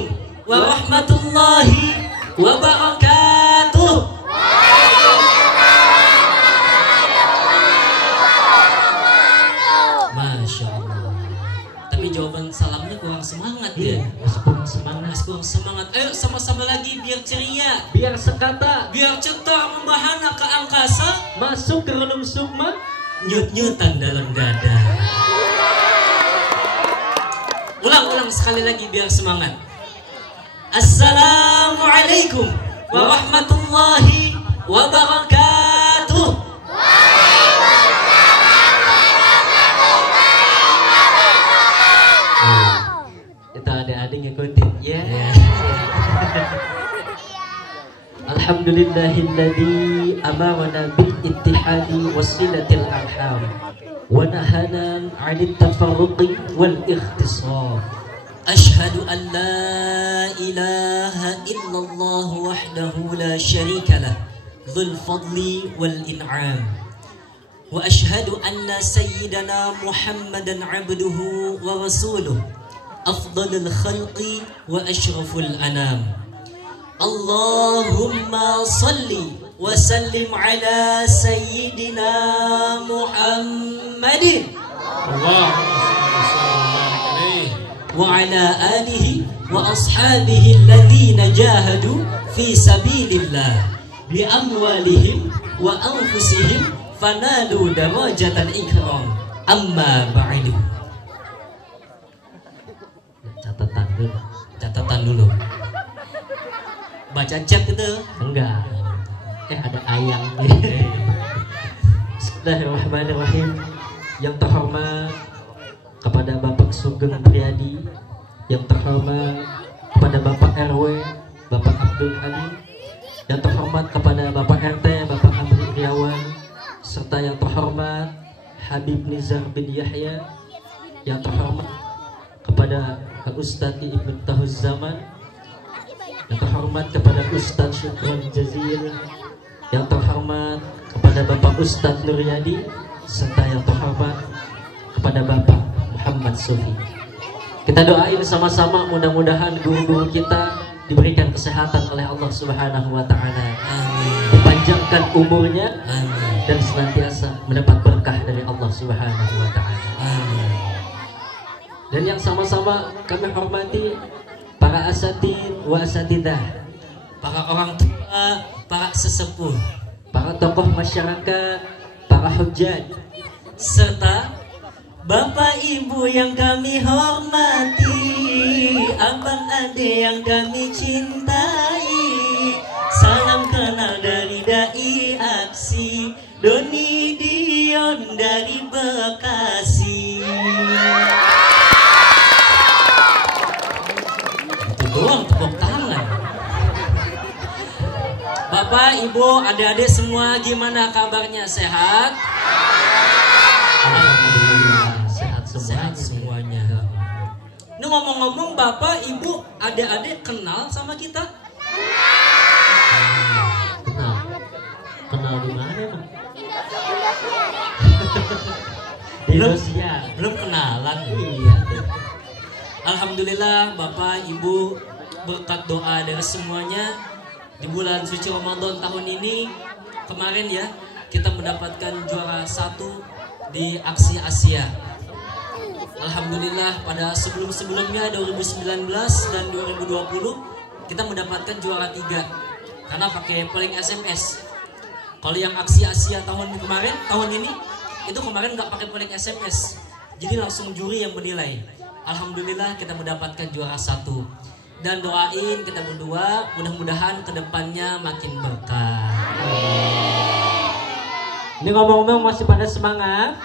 Assalamualaikum warahmatullahi wabarakatuh. Masya Allah. Tapi jawaban salamnya kurang semangat ya. Kurang semangat. Kurang semangat. Ayo sama-sama lagi biar ceria, Biar sekata. biar cetar membahana ke angkasa, Masuk ke relung sukma. nyut-nyutan dalam dada. Ulang-ulang sekali lagi biar semangat. Assalamualaikum warahmatullahi wabarakatuh. Kita adik-adik ngikutin ya. Alhamdulillahilladzi amarna bil ittihadi wasilatil arham wa nahana 'anil tafarruqi wal ikhtisar. Ashhadu an la ilaha illallah wahdahu la syarika lah, dzul fadli wal in'am. Wa ashhadu anna sayyidana Muhammadan 'abduhu wa rasuluh, afdalul khalqi wa asyraful anam. Allahumma salli wa sallim ala sayyidina Muhammadin wa ala alihi wa ashabihi alladhina jahadu fi sabilillah bi amwalihim wa anfusihim fanalu darajatan ikram. Amma ba'du. Catatan dulu. Baca chat gitu. Enggak. Ada ayang. Bismillahirrahmanirrahim. Yang terhormat kepada Bapak Sugeng Priadi, yang terhormat kepada Bapak RW, Bapak Abdul Ali, yang terhormat kepada Bapak RT, Bapak Amri Riawan, serta yang terhormat Habib Nizar bin Yahya, yang terhormat kepada Ustadz Ibnu Tahuz Zaman, yang terhormat kepada Ustadz Syukron Jazil, yang terhormat kepada Bapak Ustadz Nuryadi, serta yang terhormat kepada Bapak Muhammad Sufi. Kita doain sama-sama mudah-mudahan guru-guru kita diberikan kesehatan oleh Allah Subhanahu wa taala. Amin. Dipanjangkan umurnya. Amin. Dan senantiasa mendapat berkah dari Allah Subhanahu wa taala. Amin. Dan yang sama-sama kami hormati para asatid wa asatidah, Para orang tua, para sesepuh, para tokoh masyarakat, para hujjaj, serta Bapak Ibu yang kami hormati, abang ade yang kami cintai. Salam kenal dari dai aksi Doni Dion dari Bekasi. Itu doang tepuk tangan. Bapak, Ibu, adik-adik semua gimana kabarnya? Sehat? alhamdulillah sehat semua. Sehat semuanya. Ini ngomong-ngomong, Bapak, Ibu, adik-adik kenal sama kita? Kenal di mana emang? Di Rusia. Belum kenalan. Iya. Alhamdulillah, Bapak, Ibu, berkat doa dari semuanya di bulan suci Ramadan tahun ini, kemarin ya, kita mendapatkan juara 1 di Aksi Asia. Alhamdulillah, pada sebelum-sebelumnya 2019 dan 2020 kita mendapatkan juara 3 karena pakai polling SMS. Kalau yang Aksi Asia tahun kemarin, tahun ini itu kemarin nggak pakai polling SMS, jadi langsung juri yang menilai. Alhamdulillah kita mendapatkan juara 1. Dan doain kita berdua, mudah-mudahan kedepannya makin berkah. Ini ngomong-ngomong masih pada semangat?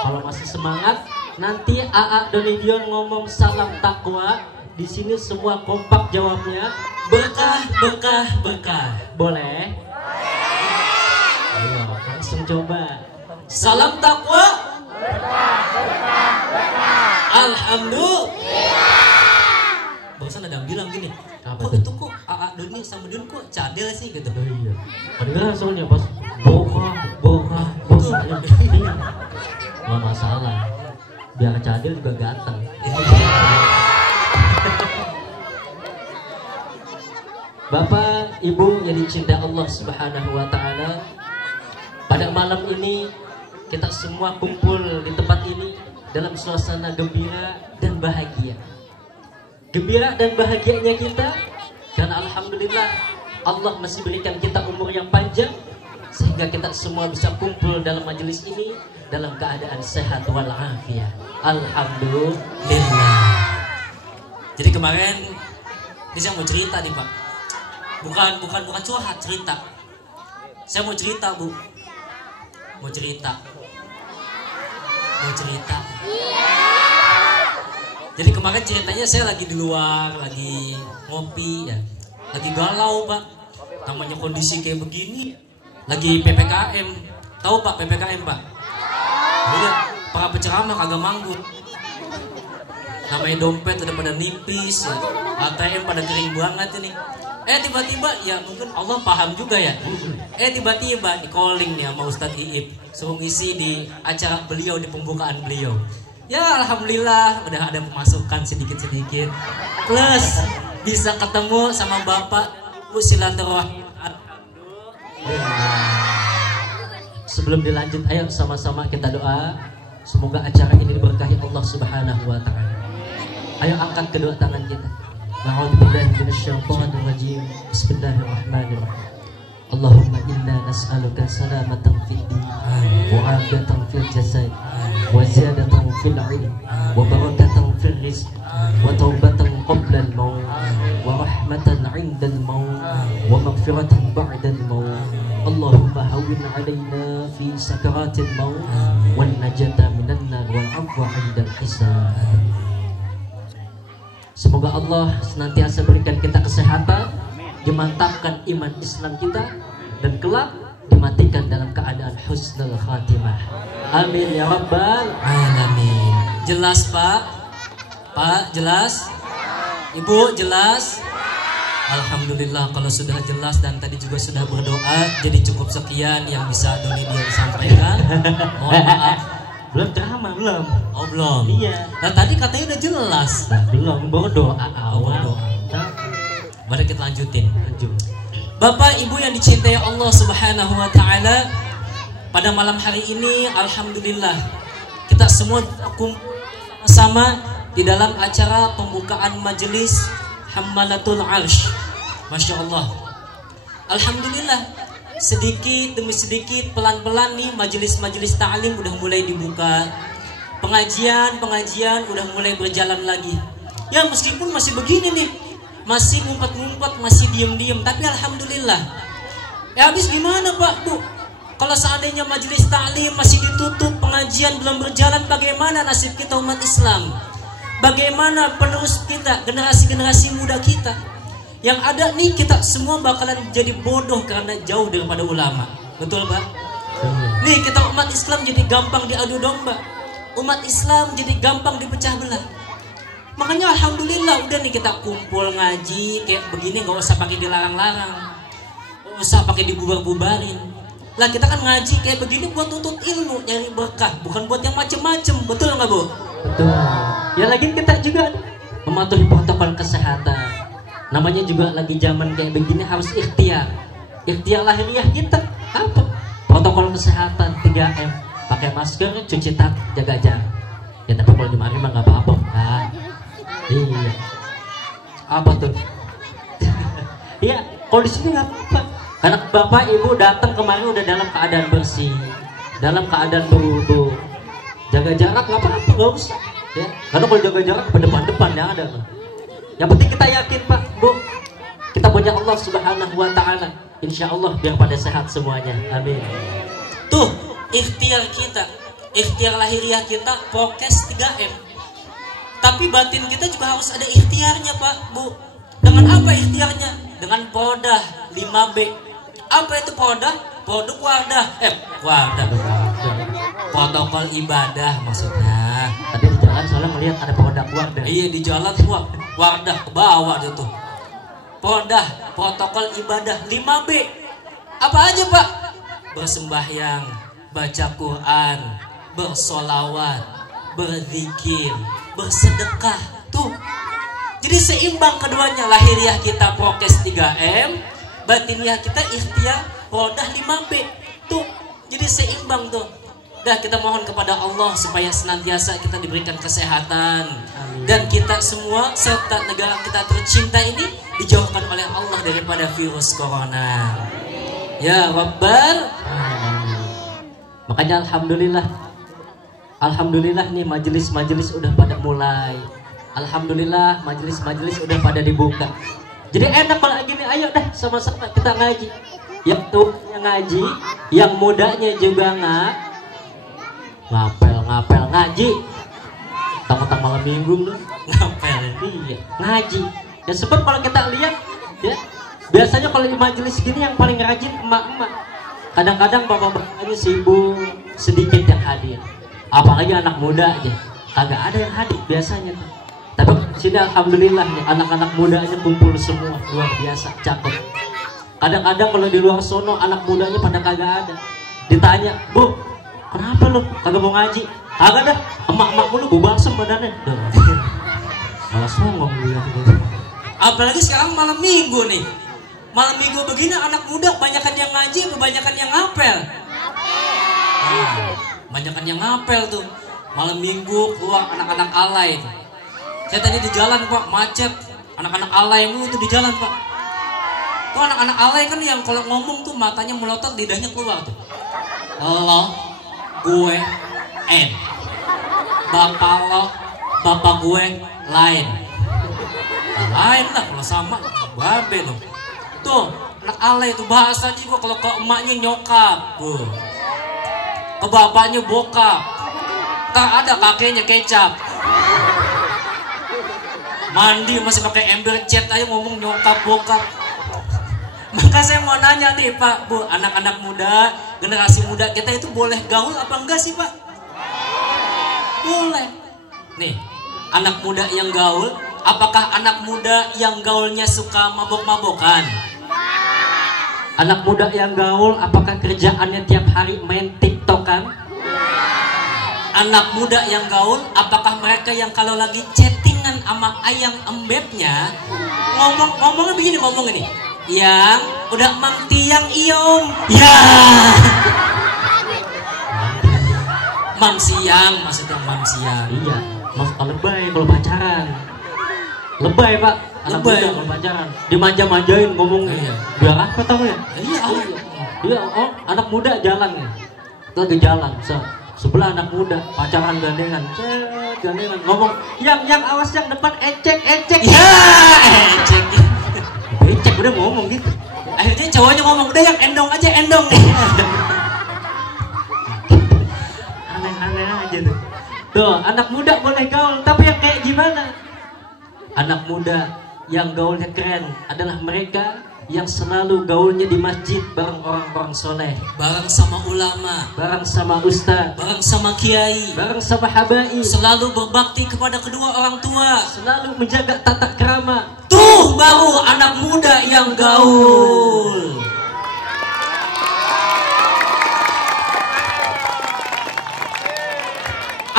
Kalau masih semangat, nanti AA Donidion ngomong salam takwa. Di sini semua kompak jawabnya. Berkah, berkah, berkah. Boleh? Ayo, langsung coba. Salam takwa. Alhamdulillah. Barusan ada yang bilang gini, Apa kok tuh? itu kok AA Doni sama Dion kok cadel sih gitu. Oh iya. Padahal soalnya pas boka. Iya. Nggak masalah. Biar cadel juga ganteng. Ibu yang dicintai Allah Subhanahu wa taala, pada malam ini kita semua kumpul di tempat ini dalam suasana gembira dan bahagia. Gembira dan bahagianya kita karena alhamdulillah Allah masih berikan kita umur yang panjang sehingga kita semua bisa kumpul dalam majelis ini dalam keadaan sehat walafiat. Alhamdulillah. Jadi kemarin ini saya mau cerita nih Pak. Bukan curhat, cerita. Saya mau cerita Bu. Mau cerita. Jadi kemarin ceritanya saya lagi di luar, lagi ngopi ya, lagi galau Pak. Namanya kondisi kayak begini, lagi PPKM. Tahu Pak PPKM Pak? Iya, para penceramah kagak manggut. Namanya dompet udah pada nipis, ya. ATM pada kering banget ini. Tiba-tiba ya mungkin Allah paham juga ya. Tiba-tiba di calling nih sama Ustadz Iip, suruh ngisi di acara beliau, di pembukaan beliau. Ya alhamdulillah udah ada pemasukan sedikit-sedikit. Plus bisa ketemu sama Bapak silaturahmi. Sebelum dilanjut, ayo sama-sama kita doa. Semoga acara ini diberkahi Allah Subhanahu wa taala. Ayo angkat kedua tangan kita. A'udzubillahi minasyaitonir rajim. Bismillahirrahmanirrahim. Allahumma inna nas'aluka salamatan fid din wa 'afiyatan fil jasad wa ziyadatan fil 'ilm wa barakatan fil rizq wa taubatan qabla al-maut wa rahmatan 'inda al-maut wa maghfiratan ba'da al-maut. Allahumma hawwin 'alaina fi sakaratil maut wan najata minan nar wal 'afwa 'inda al-hisab. Semoga Allah senantiasa berikan kita kesehatan, dimantapkan iman Islam kita, dan kelak dimatikan dalam keadaan husnul khatimah. Amin ya rabbal alamin. Jelas Pak? Pak jelas? Ibu jelas? Alhamdulillah kalau sudah jelas dan tadi juga sudah berdoa. Jadi cukup sekian yang bisa Doni dia sampaikan. Mohon maaf. Belum ceramah belum? Oh belum? Iya. Nah tadi katanya udah jelas. Nah, belum, baru doa awal. Mari kita lanjutin. Bapak Ibu yang dicintai Allah Subhanahu wa taala, pada malam hari ini alhamdulillah kita semua kumpul sama di dalam acara pembukaan majelis Hammalatul Arsh. Masya Allah. Alhamdulillah. Sedikit demi sedikit, pelan-pelan nih majelis-majelis ta'lim udah mulai dibuka. Pengajian udah mulai berjalan lagi. Ya meskipun masih begini nih, masih ngumpet-ngumpet, masih diem-diem, tapi alhamdulillah. Ya habis gimana Pak Bu? Kalau seandainya majelis ta'lim masih ditutup, pengajian belum berjalan, bagaimana nasib kita umat Islam? Bagaimana penerus kita, generasi-generasi muda kita? Yang ada nih kita semua bakalan jadi bodoh karena jauh daripada ulama. Betul Pak? Nih kita umat Islam jadi gampang diadu domba. Umat Islam jadi gampang dipecah belah. Makanya alhamdulillah udah nih kita kumpul ngaji kayak begini, gak usah pakai dilarang-larang, gak usah pakai dibubar-bubarin. Lah kita kan ngaji kayak begini buat tuntut ilmu, nyari berkah, bukan buat yang macem-macem. Betul nggak Bu? Betul. Ya lagi kita juga mematuhi protokol kesehatan. Namanya juga lagi zaman kayak begini harus ikhtiar. Ikhtiar lahiriah kita apa? Protokol kesehatan 3M. Pakai masker, cuci tangan, jaga jarak. Ya tapi kalau di mari mah nggak apa-apa. Nah, iya. Apa tuh? Iya, kalau di sini nggak apa-apa. Karena Bapak Ibu datang kemarin udah dalam keadaan bersih, dalam keadaan berwudu. Jaga jarak nggak apa-apa, nggak usah. Ya, karena kalau jaga jarak ke depan-depan yang ada. Yang penting kita yakin Pak, Bu, kita punya Allah Subhanahu wa taala. Insya Allah biar pada sehat semuanya. Amin. Tuh, ikhtiar kita, ikhtiar lahiriah kita prokes 3M. Tapi batin kita juga harus ada ikhtiarnya Pak, Bu. Dengan apa ikhtiarnya? Dengan Podah 5B. Apa itu Podah? Produk Wardah. Wardah. Protokol ibadah maksudnya. Tadi di jalan soalnya melihat ada produk Wardah. Iya di jalan semua Wardah ke bawah itu tuh. Podah, protokol ibadah 5B. Apa aja Pak? Bersembahyang, baca Quran, bersolawat, berzikir, bersedekah. Tuh. Jadi seimbang keduanya, lahiriah kita prokes 3M, batiniah kita ikhtiar rodah 5B tuh, jadi seimbang tuh. Dah kita mohon kepada Allah supaya senantiasa kita diberikan kesehatan. Amin. Dan kita semua serta negara kita tercinta ini dijauhkan oleh Allah daripada virus corona. Ya Rabbal. Makanya Alhamdulillah nih majelis-majelis udah pada mulai. Alhamdulillah majelis-majelis udah pada dibuka. Jadi enak kalau gini, ayo dah sama-sama kita ngaji. Yang tuanya ngaji, yang mudanya juga ngapel ngaji. Tang-tang malam minggu loh. Ngapel. Iya, ngaji. Ya sebab kalau kita lihat ya, biasanya kalau di majelis gini yang paling rajin emak-emak. Kadang-kadang bapak-bapaknya sibuk, sedikit yang hadir. Apalagi anak muda aja, kagak ada yang hadir biasanya tuh. Tapi sini alhamdulillah nih, anak-anak mudanya kumpul semua, luar biasa, cakep. Kadang-kadang kalau di luar sono anak mudanya pada kagak ada. Ditanya, "Bu, kenapa lu kagak mau ngaji?" "Kagak dah, emak-emak mulu bubarsem badannya." Malah songong dia. Apalagi sekarang malam minggu nih. Malam minggu begini anak muda kebanyakan yang ngaji, kebanyakan yang ngapel. Banyakan yang ngapel tuh. Malam minggu keluar anak-anak alay. Saya tadi di jalan Pak, macet. Anak-anak alay mulu tuh di jalan Pak. Tuh anak-anak alay kan yang kalau ngomong tuh matanya melotot, lidahnya keluar tuh. Lo, gue, N. Bapak lo, bapak gue, lain. Lain lah kalau sama, babe dong. Tuh, anak alay tuh bahasa juga kalau ke emaknya nyokap. Ke bapaknya bokap. Tak ada kakeknya kecap. Mandi masih pakai ember cat aja ngomong nyokap bokap. Maka saya mau nanya nih Pak, Bu, anak-anak muda, generasi muda kita itu boleh gaul apa enggak sih Pak? Boleh. Nih, anak muda yang gaul, apakah anak muda yang gaulnya suka mabok-mabokan? Anak muda yang gaul, apakah kerjaannya tiap hari main TikTokan? Anak muda yang gaul, apakah mereka yang kalau lagi chattingan sama ayang embebnya ngomongnya begini, ngomong ini, yang udah mang tiang iom, ya, mang siang, maksudnya mang siang. Iya, maksudnya lebay kalau pacaran. Lebay Pak, anak lebay muda kalau pacaran, dimanja-manjain ngomongnya. Iya. Biar apa tau ya? Iya. Iya, oh anak muda jalan nih, lagi jalan, sebelah anak muda pacaran gandengan, gandengan ngomong, yang awas yang depan ecek. Ya, ecek. Becek udah ngomong gitu. Akhirnya cowoknya ngomong, udah yang endong aja, endong. Aneh-aneh aja tuh. Tuh, anak muda boleh gaul, tapi yang kayak gimana? Anak muda yang gaulnya keren adalah mereka yang selalu gaulnya di masjid bareng orang-orang soleh, bareng sama ulama, bareng sama ustaz, bareng sama kiai, bareng sama habaib, selalu berbakti kepada kedua orang tua, selalu menjaga tata krama. Tuh baru anak muda yang gaul.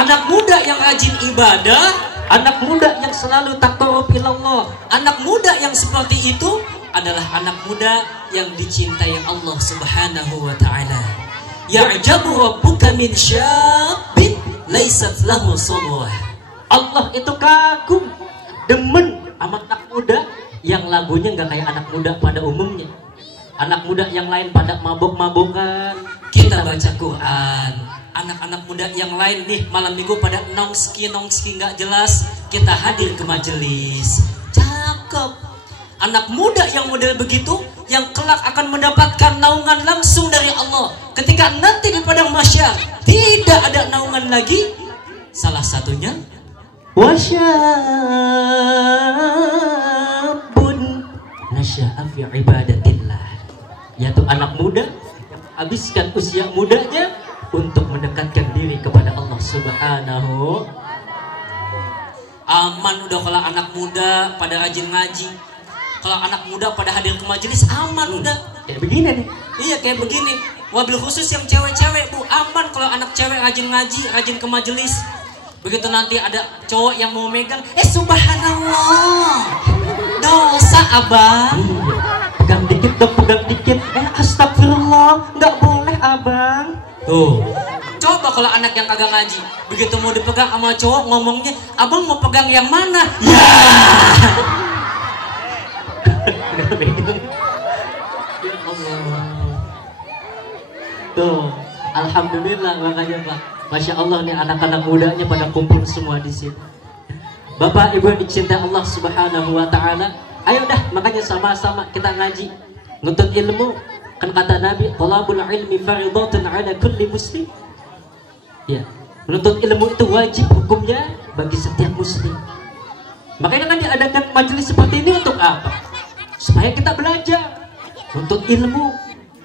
Anak muda yang rajin ibadah, anak muda yang selalu taqarrub ilallah. Anak muda yang seperti itu adalah anak muda yang dicintai Allah Subhanahu wa taala. Ya'jabu rabbuka min syabin laysat lahu sulwah. Allah itu kagum, demen sama anak muda yang lagunya nggak kayak anak muda pada umumnya. Anak muda yang lain pada mabok-mabokan, kita baca Quran. Anak-anak muda yang lain nih malam minggu pada nongski nggak jelas, kita hadir ke majelis. Cakep. Anak muda yang model begitu, yang kelak akan mendapatkan naungan langsung dari Allah. Ketika nanti di padang mahsyar tidak ada naungan lagi, salah satunya wasyabun nasya'a fi ibadatillah, yaitu anak muda yang habiskan usia mudanya untuk mendekatkan diri kepada Allah Subhanahu. Aman udah kalau anak muda pada rajin ngaji. Kalau anak muda pada hadir ke majelis, aman udah. Kayak begini nih. Iya kayak begini. Wabil khusus yang cewek-cewek Bu, aman kalau anak cewek rajin ngaji, rajin ke majelis. Begitu nanti ada cowok yang mau megang, subhanallah, dosa abang. Pegang dikit dong pegang dikit. Astagfirullah, nggak boleh abang. Tuh. Coba kalau anak yang kagak ngaji, begitu mau dipegang sama cowok ngomongnya, abang mau pegang yang mana? Ya. Tuh, alhamdulillah makanya Pak. Masya Allah nih anak-anak mudanya pada kumpul semua di sini. Bapak Ibu yang dicintai Allah Subhanahu wa taala, ayo dah makanya sama-sama kita ngaji, nuntut ilmu. Kan kata Nabi, "Thalabul ilmi fardhatun 'ala kulli muslim." Ya, menuntut ilmu itu wajib hukumnya bagi setiap muslim. Makanya kan diadakan majelis seperti ini untuk apa? Supaya kita belajar, nuntut ilmu,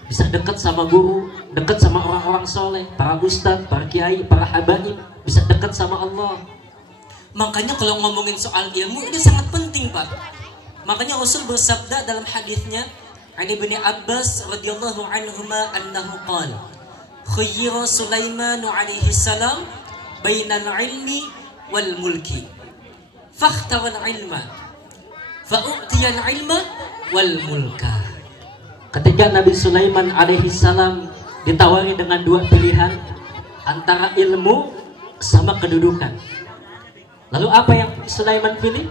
bisa dekat sama guru, dekat sama orang-orang soleh, para ustadz, para kiai, para habaib, bisa dekat sama Allah. Makanya kalau ngomongin soal ilmu ini sangat penting, Pak. Makanya Rasul bersabda dalam hadisnya, Ani bin Abbas radhiyallahu anhuma annahu qala, khayyara Sulaiman alaihi salam bainal ilmi wal mulki. Fakhtara al-ilma, fa'utiya al-ilma wal mulka. Ketika Nabi Sulaiman alaihi salam ditawari dengan dua pilihan antara ilmu sama kedudukan. Lalu apa yang Sulaiman pilih?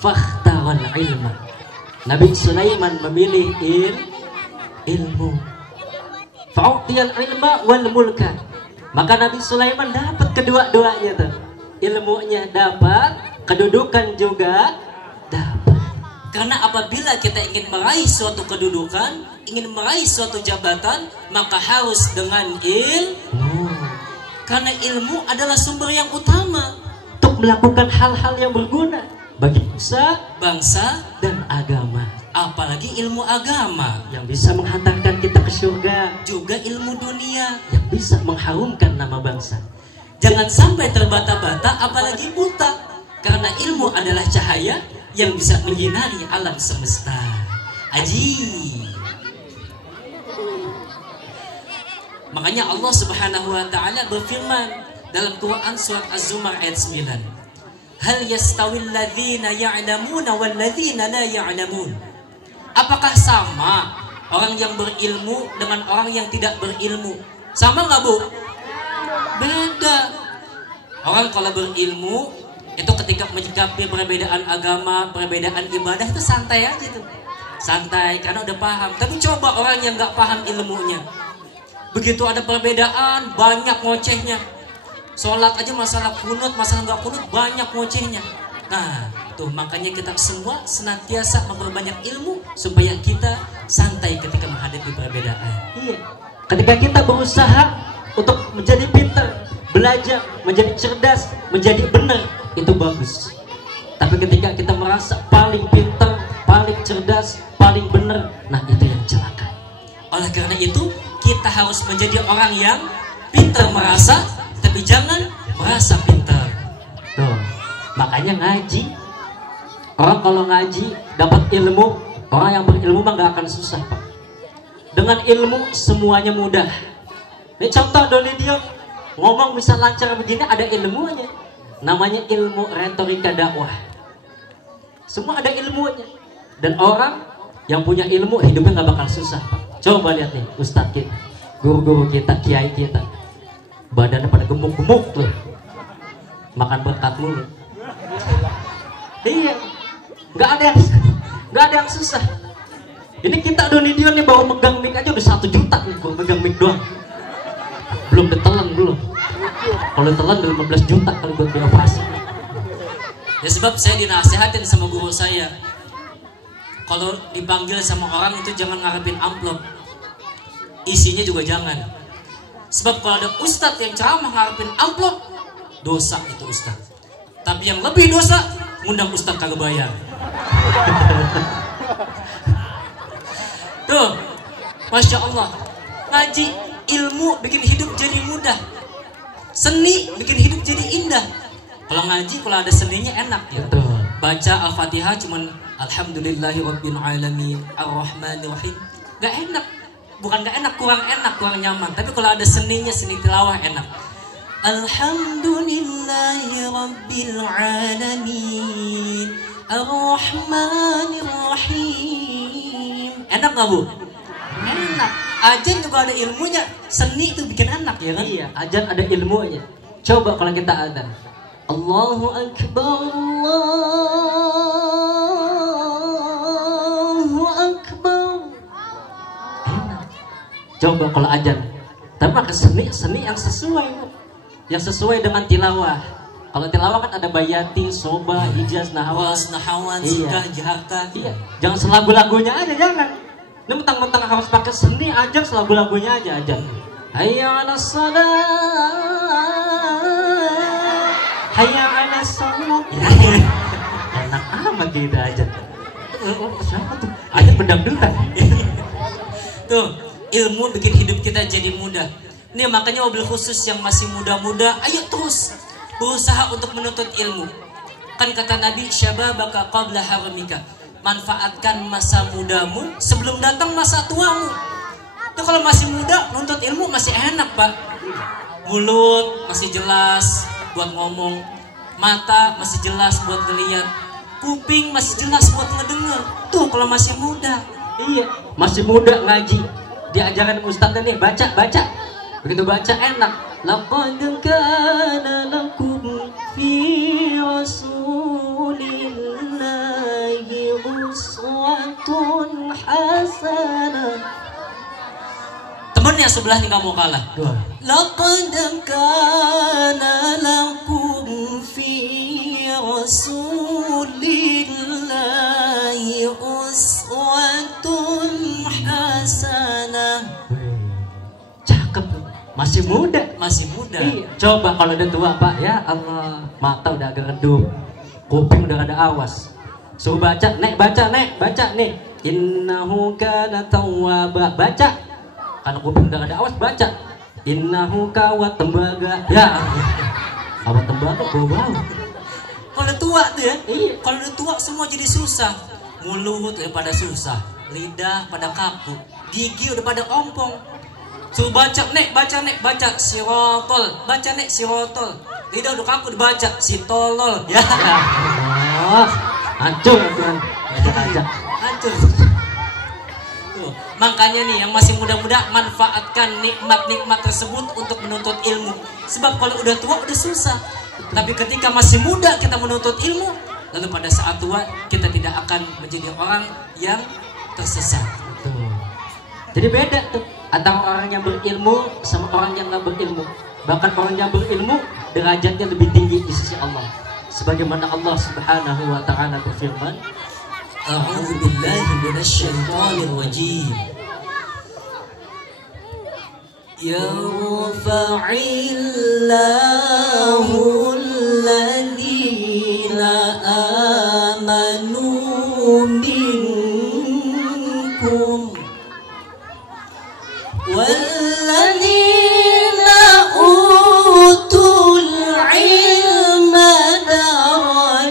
Fakhtaral ilma. Nabi Sulaiman memilih ilmu. Fa'utiyal ilma wal mulka. Maka Nabi Sulaiman dapat kedua-duanya tuh. Ilmunya dapat, kedudukan juga dapat. Karena apabila kita ingin meraih suatu kedudukan, ingin meraih suatu jabatan, maka harus dengan ilmu. Karena ilmu adalah sumber yang utama untuk melakukan hal-hal yang berguna bagi bangsa dan agama. Apalagi ilmu agama yang bisa menghantarkan kita ke surga. Juga ilmu dunia yang bisa mengharumkan nama bangsa. Jangan sampai terbata-bata apalagi buta. Karena ilmu adalah cahaya yang bisa menyinari alam semesta. Aji. Makanya Allah Subhanahu wa taala berfirman dalam Quran surat Az-Zumar ayat 9. Hal yastawil ladzina ya'lamuna wal ladzina la ya'lamun. Apakah sama orang yang berilmu dengan orang yang tidak berilmu? Sama nggak, Bu? Beda. Orang kalau berilmu itu ketika menyikapi perbedaan agama, perbedaan ibadah itu santai aja tuh. Santai karena udah paham. Tapi coba orang yang nggak paham ilmunya, begitu ada perbedaan banyak ngocehnya. Sholat aja masalah kunut, masalah nggak kunut banyak ngocehnya. Nah, tuh makanya kita semua senantiasa memperbanyak ilmu supaya kita santai ketika menghadapi perbedaan. Iya. Ketika kita berusaha untuk menjadi pintar, belajar, menjadi cerdas, menjadi benar, itu bagus. Tapi ketika kita merasa paling pintar, paling cerdas, paling benar, nah itu yang celaka. Oleh karena itu, kita harus menjadi orang yang pintar merasa, tapi jangan merasa pintar. Tuh, makanya ngaji. Orang kalau ngaji dapat ilmu, orang yang berilmu mah gak akan susah, Pak. Dengan ilmu semuanya mudah. Ini contoh Doni Dion ngomong bisa lancar begini ada ilmunya. Namanya ilmu retorika dakwah. Semua ada ilmunya. Dan orang yang punya ilmu hidupnya gak bakal susah, Pak. Coba lihat nih ustadz kita, guru-guru kita, kiai kita, badannya pada gemuk-gemuk tuh, makan berkat mulu. Iya, nggak ada yang susah. Ini kita Doni Dion nih bawa megang mic aja udah 1 juta nih, bawa megang mic doang. Belum ditelan belum. Kalau ditelan udah 15 juta kalau buat dioperasi. Ya sebab saya dinasihatin sama guru saya, kalau dipanggil sama orang itu jangan ngarepin amplop, isinya juga jangan. Sebab kalau ada ustadz yang ceramah ngarepin amplop, dosa itu ustadz. Tapi yang lebih dosa, ngundang ustadz kagak bayar. Tuh, Masya Allah, ngaji ilmu bikin hidup jadi mudah, seni bikin hidup jadi indah. Kalau ngaji, kalau ada seninya enak ya. Baca Al-Fatihah cuman Alhamdulillahirabbil alamin Ar-Rahmanir-Rahim, gak enak. Bukan gak enak, kurang enak, kurang nyaman. Tapi kalau ada seninya, seni tilawah enak. Alhamdulillahirabbil alamin Ar-Rahmanir-Rahim Enak nggak Bu? Enak. Ajan juga ada ilmunya. Seni itu bikin enak ya kan? Iya, azan ada ilmunya. Coba kalau kita azan. Allahu Akbar, Allahu Akbar. Enak. Coba kalau azan. Tapi maka seni yang sesuai, yang sesuai dengan tilawah. Kalau tilawah kan ada bayati, soba, hijaz, nahawas, nahawan, iya. sikah, jahaka. Iya. Jangan selagu-lagunya aja, jangan. Ini mentang-mentang harus pakai seni aja, selagu-lagunya aja. Hayya 'alas salat, hayya 'alas salat. Enak amat gitu aja. Siapa tuh? Aja pedangdutan. Tuh, ilmu bikin hidup kita jadi mudah. Ini makanya mobil khusus yang masih muda-muda, ayo terus berusaha untuk menuntut ilmu. Kan kata Nabi, syababaka qabla haramika. Manfaatkan masa mudamu sebelum datang masa tuamu. Itu kalau masih muda nuntut ilmu masih enak Pak. Mulut masih jelas buat ngomong, mata masih jelas buat ngeliat, kuping masih jelas buat ngedenger. Tuh kalau masih muda. Iya, masih muda ngaji. Diajarin ustadznya nih, baca. Begitu baca enak. Laqad kana lakum fi rasulillahi uswatun hasanah. Temennya sebelahnya nggak mau kalah. Laqad kana lakum fi rasulillahi uswatun hasanah. Cakep, masih muda. Iya. Coba kalau udah tua Pak, ya Allah, mata udah agak redup, kuping udah ada awas. Suruh baca, baca nih. Innahu kana tawwaba, baca. Karena kuping udah ada awas, baca. Innahu kawat tembaga. Ya, kawat tembaga bau. Kalau udah tua tuh ya. Iya. Kalau udah tua semua jadi susah. Mulut udah pada susah, lidah pada kaku, gigi udah pada ompong. Suruh baca, baca sirotol, baca sirotol. Lidah udah kaku dibaca sitolol. Ya. Hancur kan. Hancur. Tuh, makanya nih yang masih muda-muda manfaatkan nikmat-nikmat tersebut untuk menuntut ilmu. Sebab kalau udah tua udah susah. Tapi ketika masih muda kita menuntut ilmu, lalu pada saat tua kita tidak akan menjadi orang yang tersesat. Tuh. Jadi beda tuh antara orang yang berilmu sama orang yang nggak berilmu. Bahkan orang yang berilmu derajatnya lebih tinggi di sisi Allah. Sebagaimana Allah Subhanahu wa taala berfirman, A'udzu billahi minasyaitonir rajim. Yarfa'illahu alladhina amanu minkum walladzina utul ilma darajat.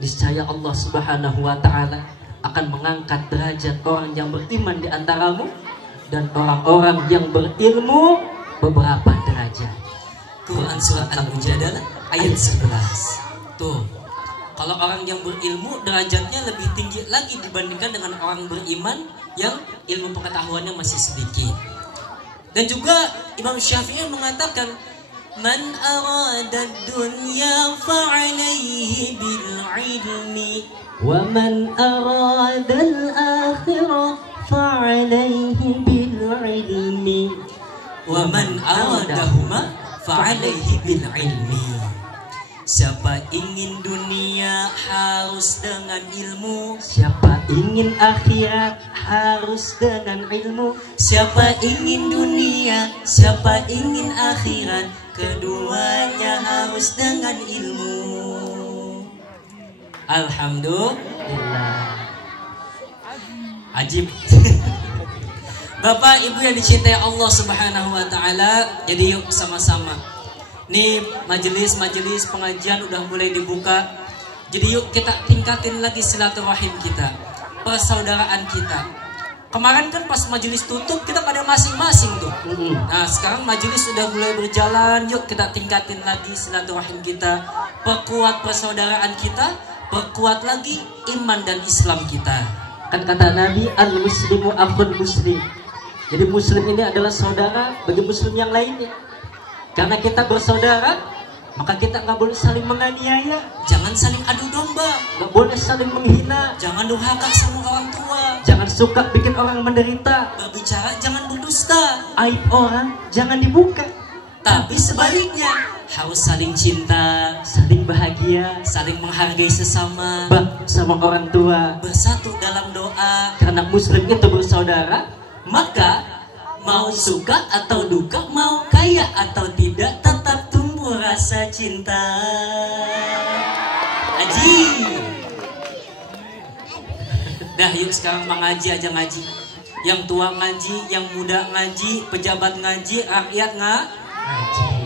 niscaya Allah Subhanahu wa taala akan mengangkat derajat orang yang beriman di antaramu dan orang-orang yang berilmu beberapa derajat. Quran surat Al-Mujadalah ayat 11. Tuh, kalau orang yang berilmu derajatnya lebih tinggi lagi dibandingkan dengan orang beriman yang ilmu pengetahuannya masih sedikit. Dan juga Imam Syafi'i mengatakan, man arada dunya fa'alaihi bil ilmi wa man arada al-akhirah fa'alaihi bil ilmi wa man aradahuma fa'alaihi bil ilmi. Siapa ingin dunia harus dengan ilmu. Siapa ingin akhirat harus dengan ilmu. Siapa ingin dunia, siapa ingin akhirat, keduanya harus dengan ilmu. Alhamdulillah. Ajib. Bapak Ibu yang dicintai Allah Subhanahu wa taala, jadi yuk sama-sama. Nih majelis pengajian udah mulai dibuka. Jadi yuk kita tingkatin lagi silaturahim kita, persaudaraan kita. Kemarin kan pas majelis tutup kita pada masing-masing tuh. Nah sekarang majelis sudah mulai berjalan. Yuk kita tingkatin lagi silaturahim kita, perkuat persaudaraan kita, perkuat lagi iman dan Islam kita. Kan kata Nabi, al-muslimu akhul muslim. Jadi muslim ini adalah saudara bagi muslim yang lainnya. Karena kita bersaudara, maka kita nggak boleh saling menganiaya, Jangan saling adu domba, nggak boleh saling menghina, jangan durhaka sama orang tua, jangan suka bikin orang menderita, berbicara jangan berdusta. aib orang jangan dibuka, Tapi sebaliknya harus saling cinta, saling bahagia, saling menghargai sesama, bak sama orang tua. bersatu dalam doa. Karena muslim itu bersaudara, Maka mau suka atau duka, mau kaya atau tidak, tetap tumbuh rasa cinta. Aji. Dah yuk sekarang mengaji aja ngaji. Yang tua ngaji, yang muda ngaji, pejabat ngaji, rakyat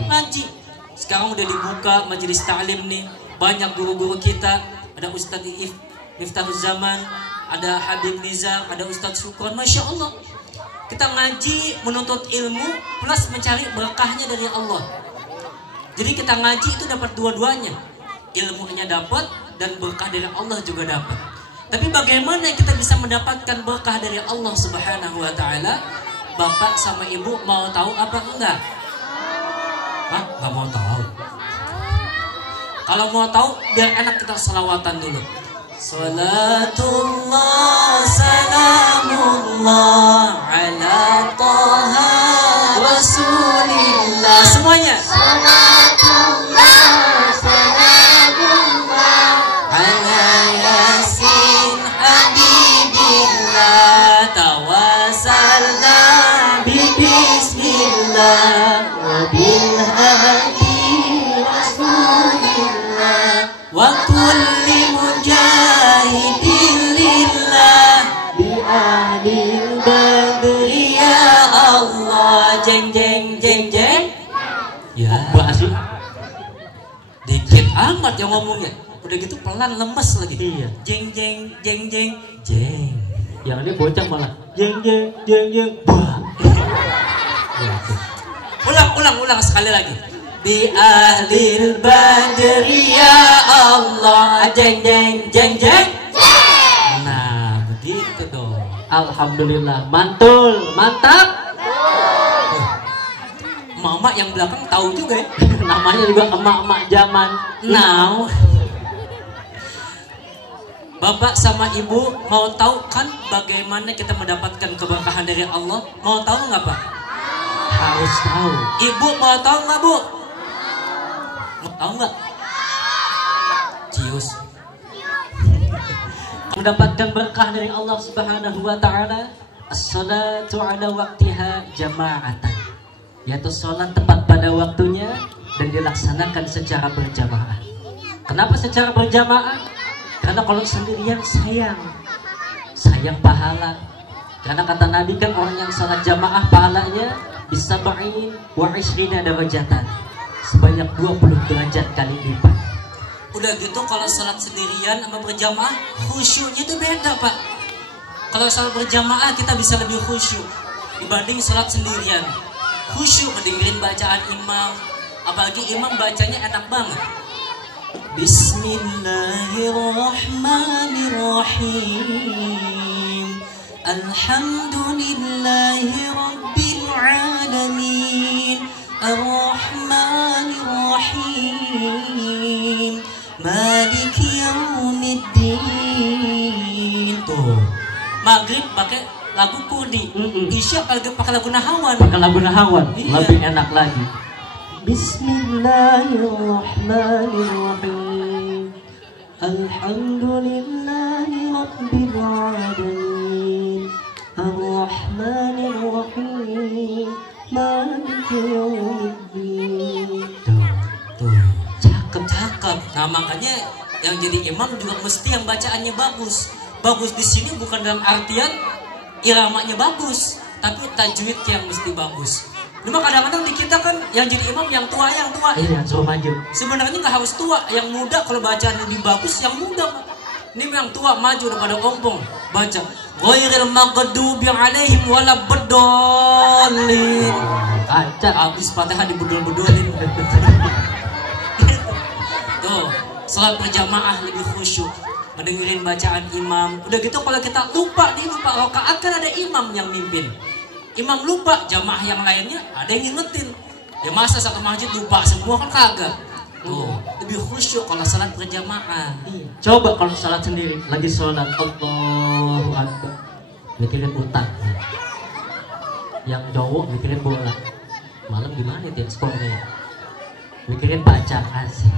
ngaji. Sekarang udah dibuka majelis ta'lim nih. Banyak guru-guru kita. Ada Ustadz Miftahul Zaman, ada Habib Nizam, ada Ustadz Sukron. Masya Allah. Kita ngaji menuntut ilmu plus mencari berkahnya dari Allah. Jadi kita ngaji itu dapat dua-duanya. Ilmunya dapat dan berkah dari Allah juga dapat. Tapi bagaimana kita bisa mendapatkan berkah dari Allah Subhanahu wa taala? Bapak sama Ibu mau tahu apa enggak? Hah? Enggak mau tahu. Kalau mau tahu biar enak kita selawatan dulu. Salatullah salamullah ala Taha Rasulillah. Semuanya. Salatullah salamullah ala Yasin Habibillah. Tawassalna bi bismillah wa bil hadi Rasulillah wa kulli mujahidin lillah bi ahlil badri ya Allah. Jeng jeng jeng jeng. Ya bahasa dikit amat yang ngomongnya. Udah gitu pelan lemes lagi. Iya. Jeng jeng jeng jeng jeng. yang ini bocah malah jeng jeng jeng jeng. Bah. Ulang sekali lagi. Bi ahlil badri ya Allah. Jeng jeng jeng jeng. Nah, begitu dong. Alhamdulillah, mantul, mantap. Mama yang belakang tahu juga ya. Namanya juga emak-emak zaman Now. Bapak sama Ibu mau tahu kan bagaimana kita mendapatkan keberkahan dari Allah? Mau tahu nggak Pak? harus tahu. Ibu mau tahu nggak Bu? Mau tahu nggak? Cius. Mendapatkan berkah dari Allah Subhanahu wa taala, as-salatu ala waqtiha jama'atan. Yaitu salat tepat pada waktunya dan dilaksanakan secara berjamaah. Kenapa secara berjamaah? Karena kalau sendirian sayang pahala. Karena kata Nabi kan orang yang salat jamaah pahalanya bisa ba'in wa isrina darajatan, sebanyak 20 derajat kali lipat. Udah gitu kalau salat sendirian sama berjamaah khusyuknya itu beda Pak. Kalau salat berjamaah kita bisa lebih khusyuk dibanding salat sendirian. Khusyuk mendengarin bacaan imam, apalagi imam bacanya enak banget. Bismillahirrahmanirrahim. Alhamdulillahi rabbil alamin. Ar-Rahmanir-Rahim. Maliki yaumiddin. Tuh. Maghrib pakai lagu Kurdi. Isya pakai lagu Nahawan. Pakai lagu Nahawan, Iya. lebih enak lagi. Bismillahirrahmanirrahim. Alhamdulillahi rabbil alamin. Ar-Rahmanir-Rahim. Maliki yaumiddin. Tuh. Cakep. Nah makanya yang jadi imam juga mesti yang bacaannya bagus. Bagus di sini bukan dalam artian iramanya bagus, tapi tajwid yang mesti bagus. Cuma kadang-kadang di kita kan yang jadi imam yang tua. Iya, suruh maju. Sebenarnya nggak harus tua, yang muda kalau bacaan lebih bagus yang muda. Ini yang tua maju daripada ompong baca. Ghairil maghdubi alaihim waladdallin. Kaca. Habis Fatihah dibedol-bedolin. Tuh, salat berjamaah lebih khusyuk, mendengarin bacaan imam. Udah gitu kalau kita lupa rakaat kan ada imam yang mimpin. Imam lupa, jamaah yang lainnya ada yang ngingetin. Ya masa satu masjid lupa semua kan kagak. Tuh, lebih khusyuk kalau salat berjamaah. Coba kalau salat sendiri, lagi sholat Allahu Akbar, mikirin utang. Yang cowok mikirin bola. Malam gimana ya skornya? Mikirin bacaan sih.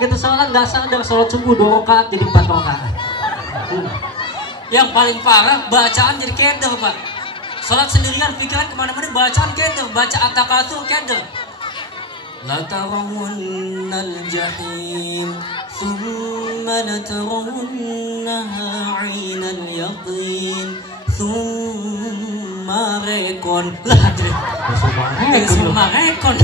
Begitu sholat nggak sadar, sholat subuh 2 rakaat jadi 4 rakaat. Yang paling parah bacaan jadi keder, Pak. Sholat sendirian pikiran kemana-mana, bacaan keder, baca at-takatsur keder. La tarawunnal jahim thumma latarawunnaha 'ainal yaqin thumma rekon. Lah jadi semua rekon.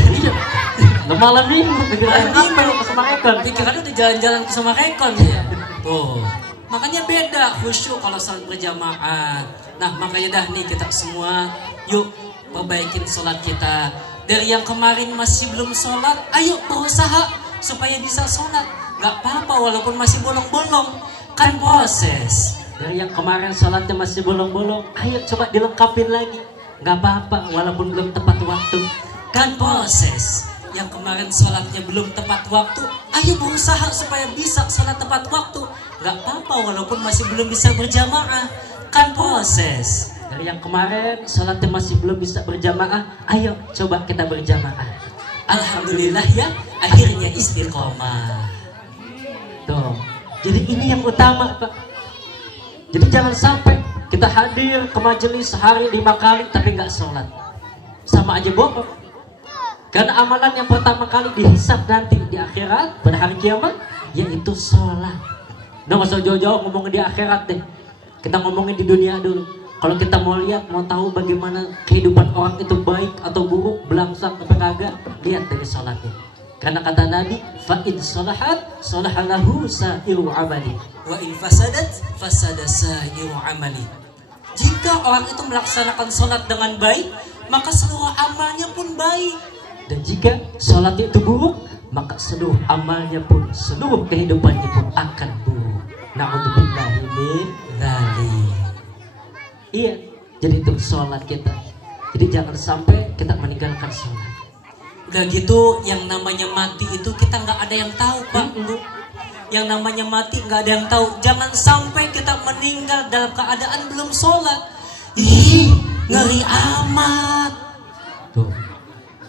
Malam minggu pikiran apa ya Kesumarekon? Pikirannya udah jalan-jalan ke Kesumarekon ya. Tuh. Makanya beda khusyuk kalau salat berjamaah. Nah, makanya dah nih kita semua yuk perbaikin sholat kita. Dari yang kemarin masih belum sholat, ayo berusaha supaya bisa sholat. Gak apa-apa walaupun masih bolong-bolong, kan proses. Dari yang kemarin sholatnya masih bolong-bolong, ayo coba dilengkapin lagi. Gak apa-apa walaupun belum tepat waktu, kan proses. Yang kemarin sholatnya belum tepat waktu, ayo berusaha supaya bisa sholat tepat waktu. Gak apa-apa walaupun masih belum bisa berjamaah, kan proses. Dari yang kemarin sholatnya masih belum bisa berjamaah, ayo coba kita berjamaah. Alhamdulillah ya, akhirnya istiqomah. Tuh, jadi ini yang utama, Pak. Jadi jangan sampai kita hadir ke majelis sehari 5 kali tapi nggak sholat, sama aja bohong. Karena amalan yang pertama kali dihisab nanti di akhirat pada hari kiamat yaitu sholat. Udah nggak usah jauh-jauh ngomongin di akhirat deh. Kita ngomongin di dunia dulu. Kalau kita mau lihat, mau tahu bagaimana kehidupan orang itu baik atau buruk, belangsang atau kagak, lihat dari sholatnya. Karena kata Nabi, fa in sholahat sholahalahu sa'iru amali, wa in fasadat fasada sa'iru amali. Jika orang itu melaksanakan sholat dengan baik, maka seluruh amalnya pun baik. Dan jika sholat itu buruk, maka seluruh amalnya pun, seluruh kehidupannya pun akan buruk. Na'udzubillahi min dzalik. Iya, jadi itu sholat kita. Jadi jangan sampai kita meninggalkan sholat. Udah gitu, yang namanya mati itu kita nggak ada yang tahu, Pak. Yang namanya mati nggak ada yang tahu. Jangan sampai kita meninggal dalam keadaan belum sholat. Ih, ngeri amat. Tuh,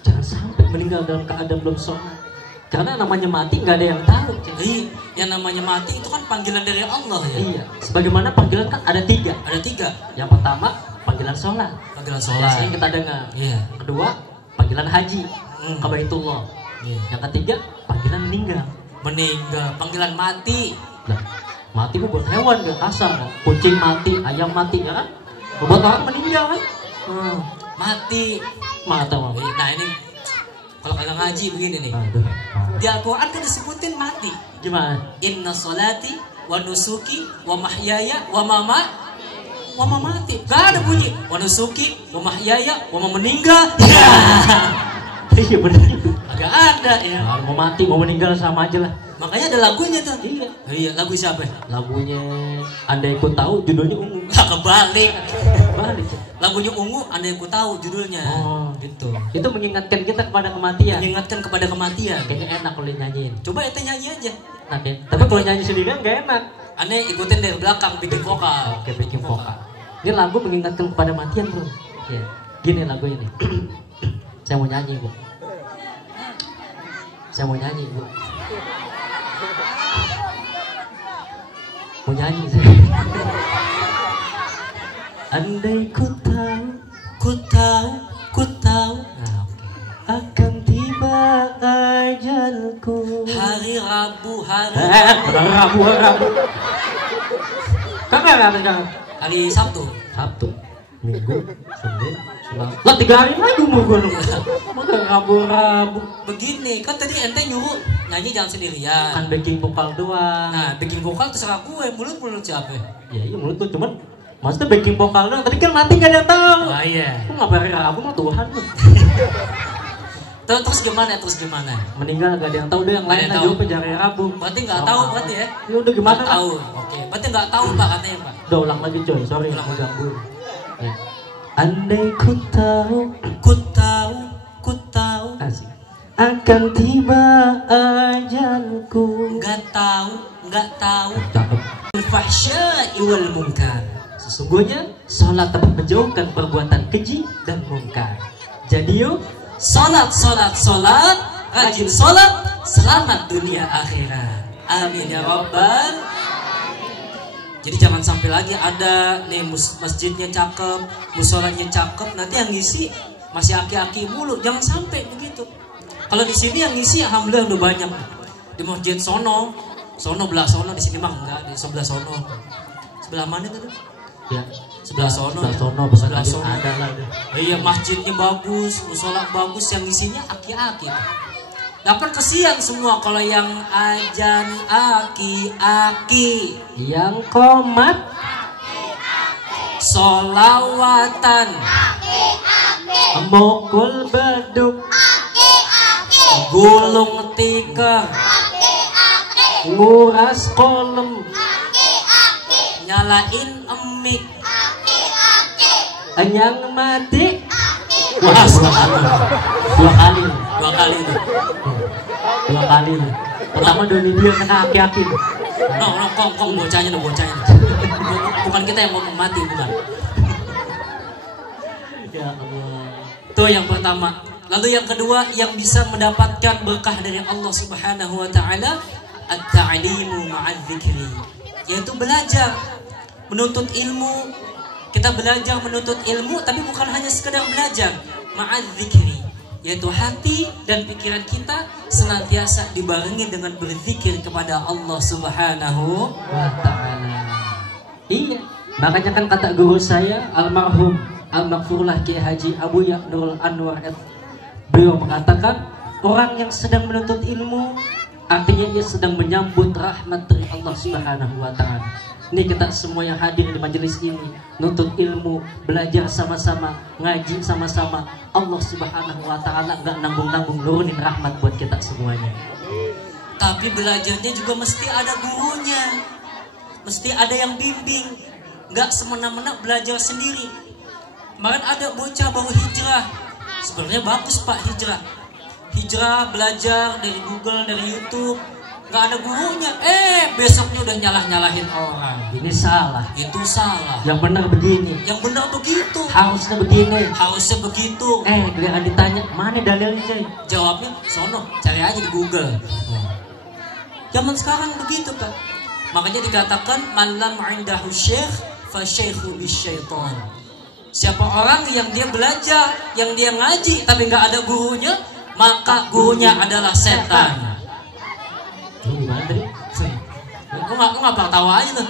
jangan sampai meninggal dalam keadaan belum sholat. Karena namanya mati nggak ada yang tahu. Yang namanya mati itu kan panggilan dari Allah ya. Iya. Sebagaimana panggilan kan ada 3. Ada 3. Yang pertama panggilan sholat. Panggilan sholat. Sering kita dengar. Iya. Kedua panggilan haji. Ke Baitullah. Iya. Yang ketiga panggilan meninggal. Panggilan mati. Nah, mati buat hewan gak kasar kan? Kucing mati, ayam mati ya kan? Buat orang meninggal kan? Mati. Mata mau. Nah ini kalau kalian ngaji begini nih. Aduh. Di Al-Quran kan disebutin mati. Gimana? Inna sholati wa nusuki wa mahyaya wa mamati. Gak ada bunyi wa nusuki wa mahyaya wa meninggal. Iya benar. Agak ada ya. Nah, mau mati mau meninggal sama aja lah. Makanya ada lagunya tuh. Iya. Iya, lagu siapa? Lagunya Andai Ku Tahu, judulnya Ungu. Kebalik. Balik. Lagunya Ungu, Andai Ku Tahu judulnya. Oh, gitu. Itu mengingatkan kita kepada kematian. Mengingatkan kepada kematian. Kayaknya enak kalau nyanyiin. Coba itu nyanyi aja. Nah, ya. Tapi kalau nyanyi sendirian gak enak. Aneh ikutin dari belakang bikin vokal. Oke, bikin vokal. Ini lagu mengingatkan kepada kematian, bro. Ya. Gini lagu ini. Saya mau nyanyi, Bu. Saya mau nyanyi, Bu. Mau nyanyi saya. Andai ku tahu nah, akan tiba ajalku. Hari Rabu. Rabu. Kapan? Hari Sabtu. Minggu, Senin, Selasa. Lah 3 hari lagi umur gue. Mau rabu-rabu. Begini, kan tadi ente nyuruh nyanyi jangan sendirian. Kan backing vokal doang. Nah, backing vokal terserah gue, mulut siapa? Ya iya mulut tuh, cuman maksudnya backing vokal doang. Tadi kan nanti gak ada yang tahu. Oh iya. Lu ngapain hari Rabu mah Tuhan lu. Terus gimana? Meninggal gak ada yang tahu deh, yang lain aja jawab hari Rabu. Berarti nggak tahu berarti ya? Ya udah gimana? Nggak tahu. Oke. Berarti nggak tahu Pak katanya Pak. Udah ulang lagi coy, sorry aku ganggu. Ya. Andai ku tahu asik. Akan tiba ajalku. Nggak tahu. Cakep. Al-fahsya'i wal munkar. Sesungguhnya sholat dapat menjauhkan perbuatan keji dan mungkar. Jadi yuk Sholat, rajin sholat, selamat dunia akhirat. Amin ya Rabbal. Jadi jangan sampai lagi ada nih masjidnya cakep, musholanya cakep, nanti yang ngisi masih aki-aki mulu. Jangan sampai begitu. Kalau di sini yang ngisi alhamdulillah udah banyak. Di masjid sono belah sono, di sini mah enggak, di sebelah sono. Sebelah mana itu? Ya, sebelah sono ada lah. Iya, masjidnya bagus, musola bagus, yang isinya aki-aki. Dapat kesian semua kalau yang ajan aki-aki, yang komat solawatan, mokul beduk, gulung tikar, nguras kolom, nyalain emik, yang mati. wah Dua kali. Pertama Doni dia kena aki-aki. Kong bocahnya. Bukan kita yang mau mati, bukan. Ya Allah. Itu yang pertama. Lalu yang kedua, yang bisa mendapatkan berkah dari Allah Subhanahu wa taala, at-ta'limu ma'adz dzikri, yaitu belajar, menuntut ilmu. Kita belajar menuntut ilmu, tapi bukan hanya sekedar belajar, ma'adz dzikri, yaitu hati dan pikiran kita senantiasa dibarengi dengan berzikir kepada Allah Subhanahu wa ta'ala. Iya, makanya kan kata guru saya almarhum Al-Maghfurullah Kiai Haji Abu Ya'nurul Anwar, beliau mengatakan orang yang sedang menuntut ilmu artinya ia sedang menyambut rahmat dari Allah Subhanahu wa ta'ala. Ini kita semua yang hadir di majelis ini nuntut ilmu, belajar sama-sama, ngaji sama-sama. Allah Subhanahu wa ta'ala gak nanggung-nanggung nurunin rahmat buat kita semuanya. Tapi belajarnya juga mesti ada gurunya, mesti ada yang bimbing. Gak semena-mena belajar sendiri. Kemarin ada bocah baru hijrah. Sebenarnya bagus Pak hijrah belajar dari Google, dari YouTube, nggak ada gurunya. Besoknya udah nyalahin orang. Ini salah. Itu salah. Yang benar begini. Yang benar begitu. Harusnya begini. Harusnya begitu. Dia ditanya mana dalilnya coy? Jawabnya sono, cari aja di Google. Zaman sekarang begitu Pak. Makanya dikatakan man lam indahu syekh fa syaikhu bisyaitan. Siapa orang yang dia belajar, yang dia ngaji tapi nggak ada gurunya, maka gurunya adalah setan. Gimana tadi? Lu nggak tawa aja tuh.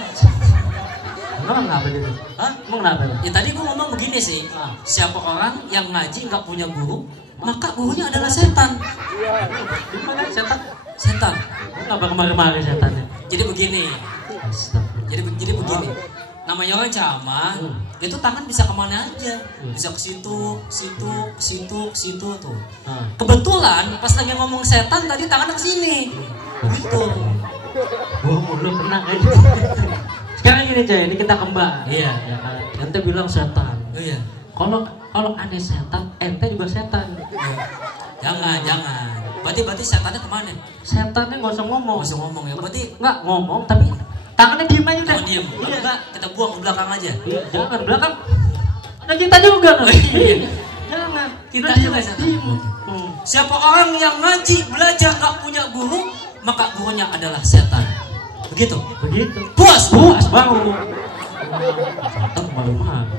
Emang kenapa dia? Hah? Emang kenapa? Ya tadi gua ngomong begini sih. Siapa orang yang ngaji nggak punya guru, maka gurunya adalah setan. Gimana setan? Setan. Kenapa kemarin-kemarin setannya? Jadi begini. Jadi begini. Namanya orang ceramah, itu tangan bisa kemana aja, bisa ke situ tuh. Kebetulan pas lagi ngomong setan tadi tangannya ke sini, gitu. Lu tenang aja. Sekarang gini coy, ini kita kembang. Iya. Ya kan? Ente bilang setan. Iya. Kalau aneh setan, ente juga setan. Jangan. Berarti setannya kemana? Setannya nggak usah ngomong. Nggak usah ngomong ya. Berarti nggak ngomong, tapi tangannya diem aja udah. Diem. Iya. Enggak, kita buang ke belakang aja. Iya, jangan belakang. Ada kita juga kan? Iya. Jangan. Kita juga diem. Siapa orang yang ngaji belajar nggak punya guru, maka gurunya adalah setan. Begitu. Puas baru. Setan malu-malu.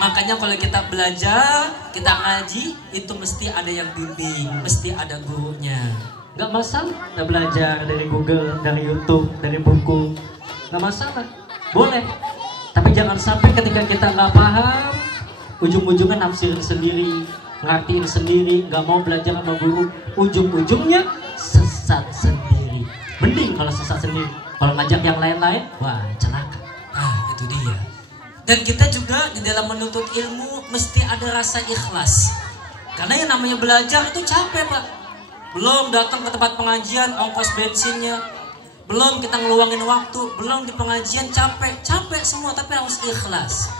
Makanya kalau kita belajar, kita ngaji, itu mesti ada yang bimbing, mesti ada gurunya. Gak masalah kita belajar dari Google, dari YouTube, dari buku. Gak masalah, boleh. Tapi jangan sampai ketika kita gak paham, ujung-ujungnya nafsirin sendiri, ngertiin sendiri, nggak mau belajar sama guru, ujung-ujungnya sesat sendiri. Mending kalau sesat sendiri, kalau ngajak yang lain-lain, wah celaka. Itu dia. Dan kita juga di dalam menuntut ilmu mesti ada rasa ikhlas. Karena yang namanya belajar itu capek, Pak. Belum datang ke tempat pengajian, ongkos bensinnya, belum kita ngeluangin waktu, belum di pengajian capek semua, tapi harus ikhlas.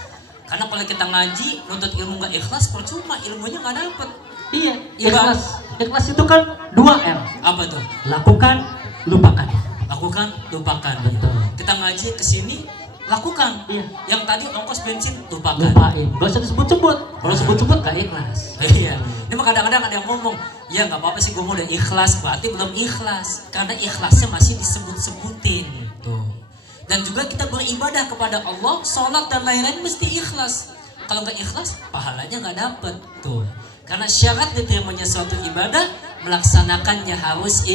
Karena kalau kita ngaji, nuntut ilmu nggak ikhlas, percuma, ilmunya nggak dapet. Iya, ikhlas. Ikhlas itu kan 2 R. Apa tuh? Lakukan, lupakan. Lakukan, lupakan. Betul. Kita ngaji kesini, lakukan. Iya. Yang tadi ongkos bensin, lupakan. Lupain. Gak usah disebut-sebut. Kalau sebut-sebut gak ikhlas. Iya. Ini mah kadang-kadang ada yang ngomong, ya nggak apa-apa sih, gue mau udah ikhlas, berarti belum ikhlas. Karena ikhlasnya masih disebut-sebutin. Tuh. Dan juga kita beribadah kepada Allah, sholat dan lain-lain mesti ikhlas. Kalau nggak ikhlas, pahalanya nggak dapet. Tuh. Karena syarat diterimanya suatu ibadah, melaksanakannya harus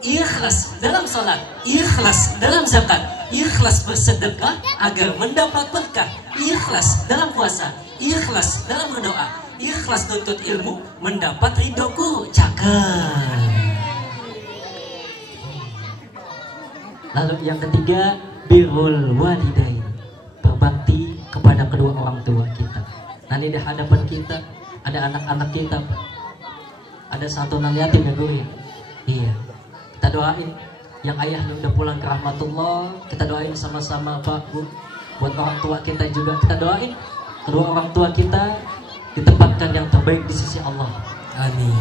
ikhlas dalam sholat, ikhlas dalam zakat, ikhlas bersedekah agar mendapat berkah, ikhlas dalam puasa, ikhlas dalam berdoa, ikhlas tuntut ilmu mendapat ridho guru. Cakep. Lalu yang ketiga, birrul walidain, berbakti kepada kedua orang tua kita. Nanti di hadapan kita ada anak-anak kita, Pak. Ada santunan yatim ya, Guru. Iya. Kita doain yang ayahnya udah pulang ke rahmatullah, kita doain sama-sama, Pak, Bu. Buat orang tua kita juga kita doain kedua orang tua kita ditempatkan yang terbaik di sisi Allah. Amin.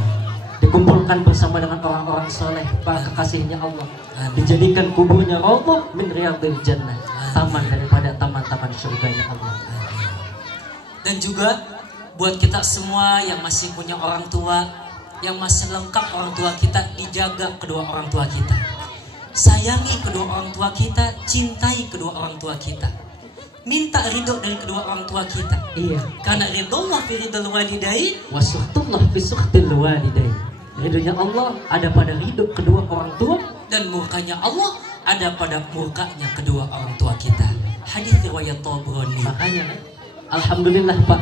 Dikumpulkan bersama dengan orang-orang soleh, para kekasihnya Allah. Dijadikan kuburnya Allah min riyadil jannah, taman daripada taman-taman surganya Allah. Dan juga buat kita semua yang masih punya orang tua, yang masih lengkap orang tua kita, dijaga kedua orang tua kita. Sayangi kedua orang tua kita, cintai kedua orang tua kita. Minta ridho dari kedua orang tua kita. Iya. Karena ridhoullah fi ridhol walidain Wa suhtullah fi suhtil walidain. Ridhonya Allah ada pada ridho kedua orang tua, dan murkanya Allah ada pada murkanya kedua orang tua kita. Hadis riwayat Tabrani. Makanya alhamdulillah, Pak.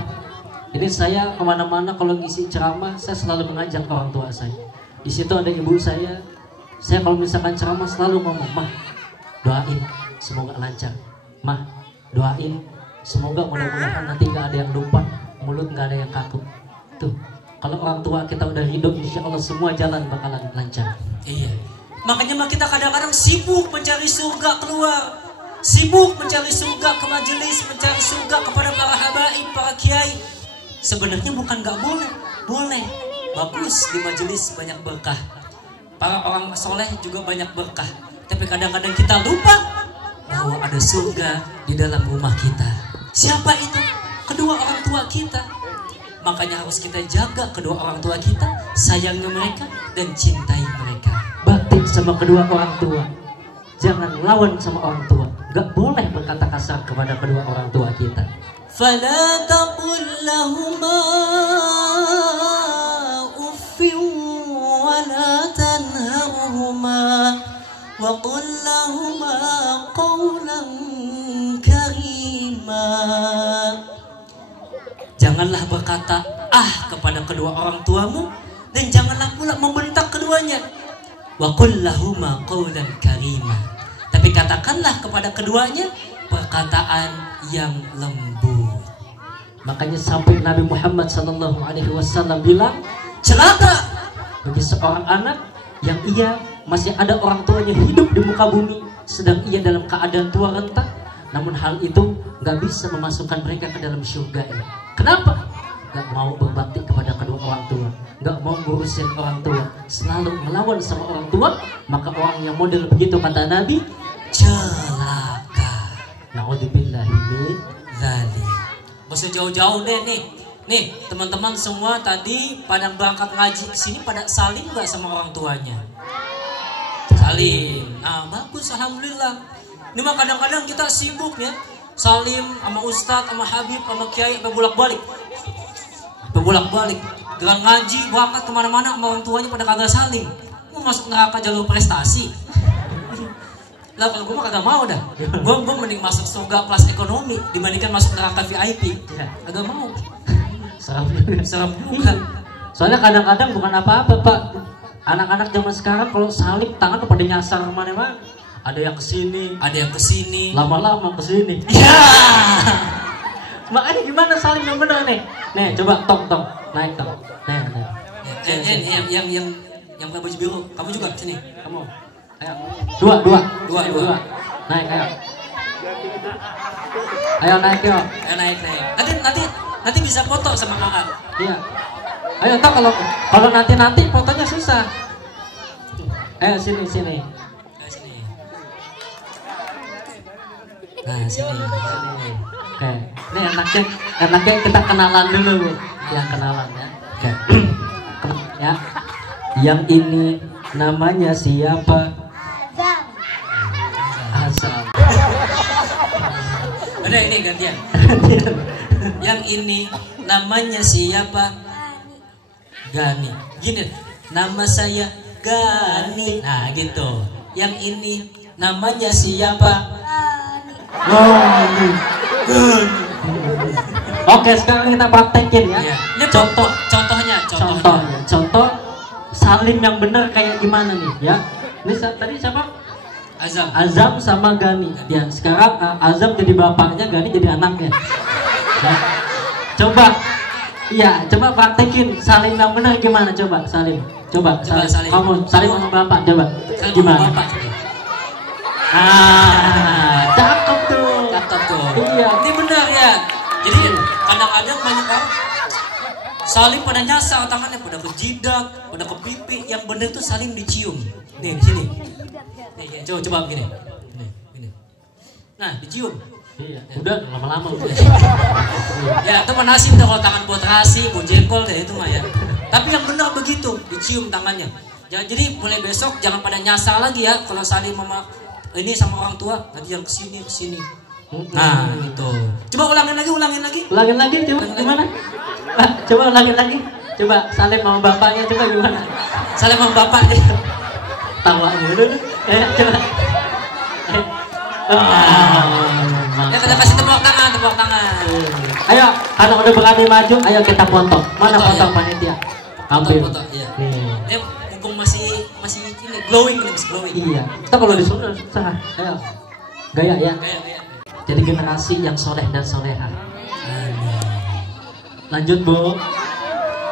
Ini saya kemana-mana kalau ngisi ceramah, saya selalu mengajak orang tua saya. Di situ ada ibu saya. Saya kalau misalkan ceramah selalu ngomong, "Mah, doain semoga lancar. Mah, doain semoga mudah-mudahan nanti nggak ada yang lupa, mulut nggak ada yang kaku." Tuh, kalau orang tua kita udah hidup, insya Allah semua jalan bakalan lancar. Iya. Makanya kita kadang-kadang sibuk mencari surga keluar, sibuk mencari surga ke majelis, mencari surga kepada para habaib, para kiai. Sebenarnya bukan nggak boleh, boleh, bagus di majelis banyak berkah. Para orang soleh juga banyak berkah. Tapi kadang-kadang kita lupa bahwa ada surga di dalam rumah kita. Siapa itu? Kedua orang tua kita. Makanya harus kita jaga kedua orang tua kita, sayangi mereka dan cintai mereka. Bakti sama kedua orang tua. Jangan lawan sama orang tua. Gak boleh berkata kasar kepada kedua orang tua kita. فلا تقل لهما أف ولا تنهرهما وقل لهما قولا كريما. Janganlah berkata kepada kedua orang tuamu, dan janganlah pula membentak keduanya. Wa qul lahuma qawlan karima. Tapi katakanlah kepada keduanya perkataan yang lembut. Makanya sampai Nabi Muhammad SAW bilang, celaka bagi seorang anak yang ia masih ada orang tuanya hidup di muka bumi, sedang ia dalam keadaan tua renta, namun hal itu gak bisa memasukkan mereka ke dalam surga ini. Kenapa? Gak mau berbakti kepada kedua orang tua, gak mau ngurusin orang tua, selalu melawan sama orang tua. Maka orang yang model begitu, kata Nabi, celaka. Na'udzubillahi min dzalik. Gak usah jauh-jauh deh nih. Nih teman-teman semua tadi pada berangkat ngaji ke sini pada salim gak sama orang tuanya? Salim. Nah bagus, alhamdulillah. Ini mah kadang-kadang kita sibuk ya, salim sama ustadz, sama habib, sama kiai, sampai bolak-balik. Dengan ngaji berangkat kemana-mana sama orang tuanya pada kagak salim. Mau masuk neraka jalur prestasi. Lah kalau gue mah kagak mau dah. Gue mending masuk surga kelas ekonomi dibandingkan masuk neraka VIP. Kagak mau. Serem juga. Soalnya kadang-kadang bukan apa-apa Pak. Anak-anak zaman sekarang kalau salib tangan pada nyasar mana-mana. Ada yang kesini, lama-lama kesini. Ya. Makanya gimana salib yang benar nih? Nih coba tong naik tong. Nih. Yang pakai baju biru, kamu juga sini. Kamu. Ayo. Dua. Naik ayo. Ayo naik yuk. Ayo naik. Nanti bisa foto sama kakak. Iya. Ayo toh kalau nanti fotonya susah. Ayo sini. Nah sini. Oke. Ini enaknya kita kenalan dulu Bu. Ya kenalan ya. Oke. Ya. Yang ini namanya siapa? Azam. Udah ini gantian. Yang ini namanya siapa? Gani. Gini, nama saya Gani. Nah gitu. Yang ini namanya siapa? Gani. Oke, sekarang kita praktekin ya. Ini contohnya. Contoh salim yang benar kayak gimana nih ya? Ini tadi siapa? Azam sama Gani. Ya, sekarang Azam jadi bapaknya, Gani jadi anaknya. Ya. Coba praktekin salim yang benar gimana? Coba salim. Kamu salim sama bapak coba. Gimana? Cakep tuh. Iya. Ini benar ya. Jadi kadang-kadang banyak orang salim pada nyasar tangannya pada ke jidat, pada ke pipi. Yang benar tuh salim dicium. Nih di sini. Nih, coba begini. Ini. Nah, dicium. Iya. Udah lama-lama udah. Ya, itu mah nasib dah kalau tangan buat terasi, buat jengkol deh itu mah ya. Tapi yang benar begitu, dicium tangannya. Jadi mulai besok jangan pada nyasar lagi ya kalau salim sama ini sama orang tua, nanti yang kesini. Nah, gitu. Coba ulangin lagi. Coba gimana? Coba ulangin lagi. Coba salim sama bapaknya coba gimana? Salim sama bapaknya. Tawa dulu. Coba. Ya kita kasih tepuk tangan. Ayo, karena udah berani maju, ayo kita foto. Mana foto panitia? Ambil. Foto, iya. Ini mumpung masih ini glowing. Iya. Kita kalau disuruh susah. Ayo. Gaya ya. Gaya. Jadi generasi yang soleh dan soleha. Lanjut Bu.